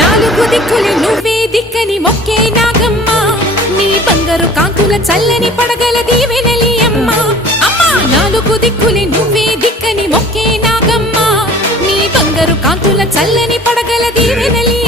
నాలుగు దిక్కులే నువ్వే దిక్కని మొక్కే నాగమ్మ నీ బంగారు కాంతుల చల్లని పడగల దీవెనలి అమ్మ అమ్మా నాలుగు దిక్కులే నువ్వే దిక్కని మొక్కే నాగమ్మ నీ బంగారు కాంతుల చల్లని పడగల దీవెనలి